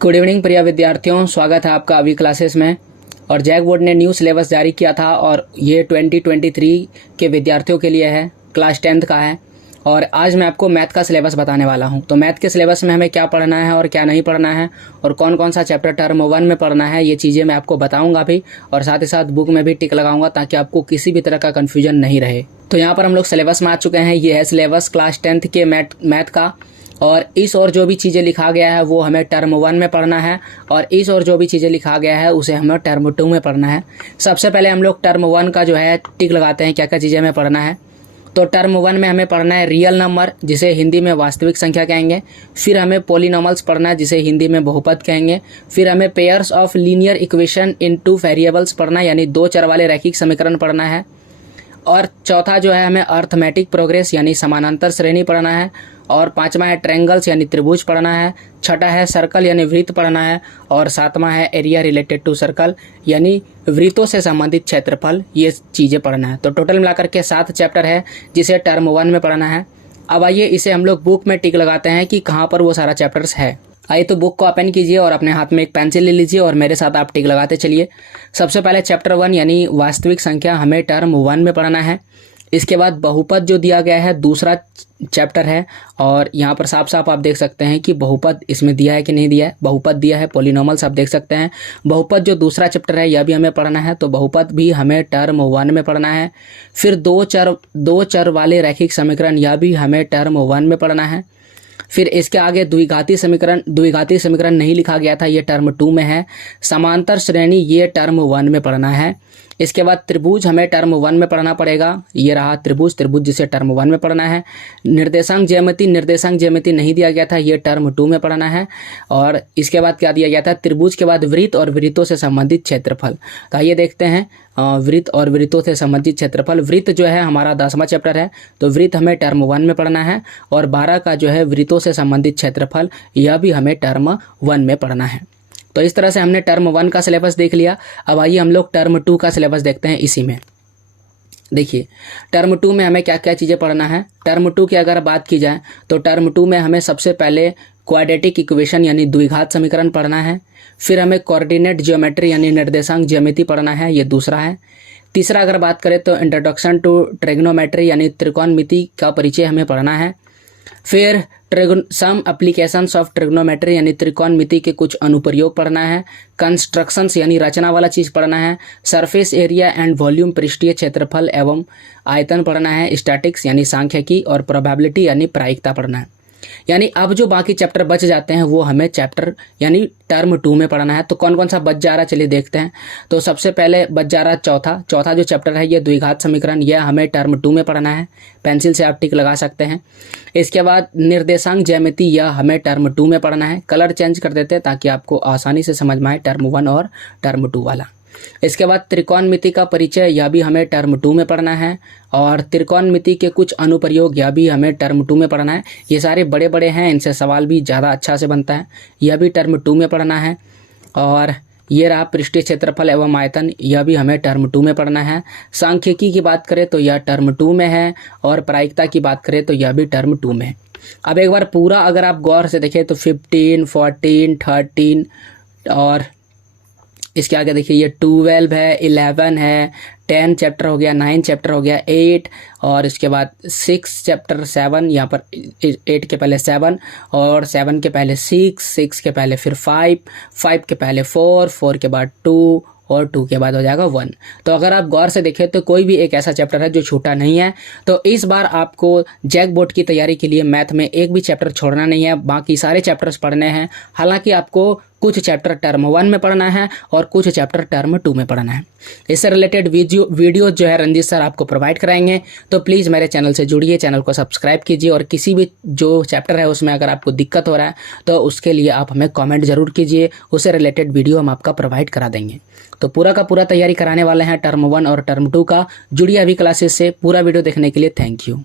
Good evening प्रिय विद्यार्थियों, स्वागत है आपका अभी क्लासेस में। और जैक बोर्ड ने न्यू सिलेबस जारी किया था और ये 2023 के विद्यार्थियों के लिए है, क्लास 10th का है। और आज मैं आपको मैथ का सिलेबस बताने वाला हूं। तो मैथ के सिलेबस में हमें क्या पढ़ना है और क्या नहीं पढ़ना है और कौन कौन सा चैप्टर टर्म 1 में पढ़ना है, ये चीज़ें मैं आपको बताऊंगा भी। और साथ ही साथ बुक में भी टिक लगाऊंगा ताकि आपको किसी भी तरह का कन्फ्यूजन नहीं रहे। तो यहाँ पर हम लोग सिलेबस में आ चुके हैं। ये है सिलेबस क्लास 10th के मैथ का। और इस और जो भी चीज़ें लिखा गया है वो हमें टर्म 1 में पढ़ना है और इस और जो भी चीज़ें लिखा गया है उसे हमें टर्म 2 में पढ़ना है। सबसे पहले हम लोग टर्म 1 का जो है टिक लगाते हैं, क्या क्या चीज़ें हमें पढ़ना है। तो टर्म 1 में हमें पढ़ना है रियल नंबर, जिसे हिंदी में वास्तविक संख्या कहेंगे। फिर हमें पॉलिनॉमल्स पढ़ना है, जिसे हिंदी में बहुपद कहेंगे। फिर हमें pairs of linear equation in 2 variables पढ़ना है, यानी 2 चर वाले रैखिक समीकरण पढ़ना है। और चौथा जो है हमें अर्थमेटिक प्रोग्रेस यानी समानांतर श्रेणी पढ़ना है। और पांचवा है ट्रायंगल्स यानी त्रिभुज पढ़ना है। छठा है सर्कल यानी वृत्त पढ़ना है। और सातवां है एरिया रिलेटेड टू सर्कल यानी वृत्तों से संबंधित क्षेत्रफल, ये चीज़ें पढ़ना है। तो टोटल मिलाकर के 7 चैप्टर है जिसे टर्म 1 में पढ़ना है। अब आइए इसे हम लोग बुक में टिक लगाते हैं कि कहाँ पर वो सारा चैप्टर्स है। आइए तो बुक को ओपन कीजिए और अपने हाथ में एक पेंसिल ले लीजिए और मेरे साथ आप टिक लगाते चलिए। सबसे पहले चैप्टर 1 यानी वास्तविक संख्या हमें टर्म 1 में पढ़ना है। इसके बाद बहुपद जो दिया गया है दूसरा चैप्टर है। और यहाँ पर साफ साफ आप देख सकते हैं कि बहुपद इसमें दिया है कि नहीं दिया है। बहुपद दिया है, पॉलिनॉमल्स आप देख सकते हैं। बहुपद जो दूसरा चैप्टर है यह भी हमें पढ़ना है, तो बहुपद भी हमें टर्म 1 में पढ़ना है। फिर दो चर वाले रैखिक समीकरण, यह भी हमें टर्म 1 में पढ़ना है। फिर इसके आगे द्विघाती समीकरण नहीं लिखा गया था, ये टर्म 2 में है। समांतर श्रेणी ये टर्म 1 में पढ़ना है। इसके बाद त्रिभुज हमें टर्म 1 में पढ़ना पड़ेगा, ये रहा त्रिभुज जिसे टर्म 1 में पढ़ना है। निर्देशांक ज्यामिति नहीं दिया गया था, ये टर्म 2 में पढ़ना है। और इसके बाद क्या दिया गया था, त्रिभुज के बाद वृत्त और वृत्तों से संबंधित क्षेत्रफल। तो आइए देखते हैं वृत्त और वृत्तों से संबंधित क्षेत्रफल। वृत्त जो है हमारा 10वां चैप्टर है, तो वृत्त हमें टर्म 1 में पढ़ना है। और 12 का जो है वृत्तों से संबंधित क्षेत्रफल, यह भी हमें टर्म 1 में पढ़ना है। तो इस तरह से हमने टर्म 1 का सिलेबस देख लिया। अब आइए हम लोग टर्म 2 का सिलेबस देखते हैं। इसी में देखिए टर्म 2 में हमें क्या क्या चीज़ें पढ़ना है। टर्म 2 की अगर बात की जाए तो टर्म 2 में हमें सबसे पहले क्वाड्रेटिक इक्वेशन यानी द्विघात समीकरण पढ़ना है। फिर हमें कोऑर्डिनेट ज्योमेट्री यानी निर्देशांक ज्यामिति पढ़ना है, ये दूसरा है। तीसरा अगर बात करें तो इंट्रोडक्शन टू ट्रिग्नोमेट्री यानी त्रिकोणमिति का परिचय हमें पढ़ना है। फिर सम एप्लीकेशंस ऑफ ट्रिग्नोमेट्री यानी त्रिकोणमिति के कुछ अनुप्रयोग पढ़ना है। कंस्ट्रक्शंस यानी रचना वाला चीज़ पढ़ना है। सरफेस एरिया एंड वॉल्यूम पृष्ठीय क्षेत्रफल एवं आयतन पढ़ना है। स्टैटिक्स यानी सांख्यिकी और प्रोबेबिलिटी यानी प्रायिकता पढ़ना है। यानी अब जो बाकी चैप्टर बच जाते हैं वो हमें चैप्टर यानी टर्म 2 में पढ़ना है। तो कौन कौन सा बच जा रहा है चलिए देखते हैं। तो सबसे पहले बच जा रहा है चौथा जो चैप्टर है ये द्विघात समीकरण, यह हमें टर्म 2 में पढ़ना है। पेंसिल से आप टिक लगा सकते हैं। इसके बाद निर्देशांक ज्यामिति, यह हमें टर्म 2 में पढ़ना है। कलर चेंज कर देते हैं ताकि आपको आसानी से समझ में आए टर्म 1 और टर्म 2 वाला। इसके बाद त्रिकोणमिति का परिचय, यह भी हमें टर्म 2 में पढ़ना है। और त्रिकोणमिति के कुछ अनुप्रयोग, यह भी हमें टर्म 2 में पढ़ना है। ये सारे बड़े बड़े हैं, इनसे सवाल भी ज़्यादा अच्छा से बनता है, यह भी टर्म 2 में पढ़ना है। और ये रहा पृष्ठीय क्षेत्रफल एवं आयतन, यह भी हमें टर्म 2 में पढ़ना है। सांख्यिकी की बात करें तो यह टर्म 2 में है। और प्रायिकता की बात करें तो यह भी टर्म 2 में है। अब एक बार पूरा अगर आप गौर से देखें तो 15, 14, 13 और इसके आगे देखिए ये 12 है, 11 है, 10 चैप्टर हो गया, 9 चैप्टर हो गया, 8 और इसके बाद 6 चैप्टर 7, यहाँ पर 8 के पहले 7 और 7 के पहले 6 के पहले फिर 5 के पहले 4 के बाद 2 और 2 के बाद हो जाएगा 1। तो अगर आप गौर से देखें तो कोई भी एक ऐसा चैप्टर है जो छोटा नहीं है। तो इस बार आपको जैक बोर्ड की तैयारी के लिए मैथ में एक भी चैप्टर छोड़ना नहीं है, बाकी सारे चैप्टर्स पढ़ने हैं। हालांकि आपको कुछ चैप्टर टर्म 1 में पढ़ना है और कुछ चैप्टर टर्म 2 में पढ़ना है। इससे रिलेटेड वीडियो जो है रंजीत सर आपको प्रोवाइड कराएंगे। तो प्लीज़ मेरे चैनल से जुड़िए, चैनल को सब्सक्राइब कीजिए। और किसी भी जो चैप्टर है उसमें अगर आपको दिक्कत हो रहा है तो उसके लिए आप हमें कमेंट जरूर कीजिए, उससे रिलेटेड वीडियो हम आपका प्रोवाइड करा देंगे। तो पूरा का पूरा तैयारी कराने वाले हैं टर्म 1 और टर्म 2 का। जुड़िए अभी क्लासेस से। पूरा वीडियो देखने के लिए थैंक यू।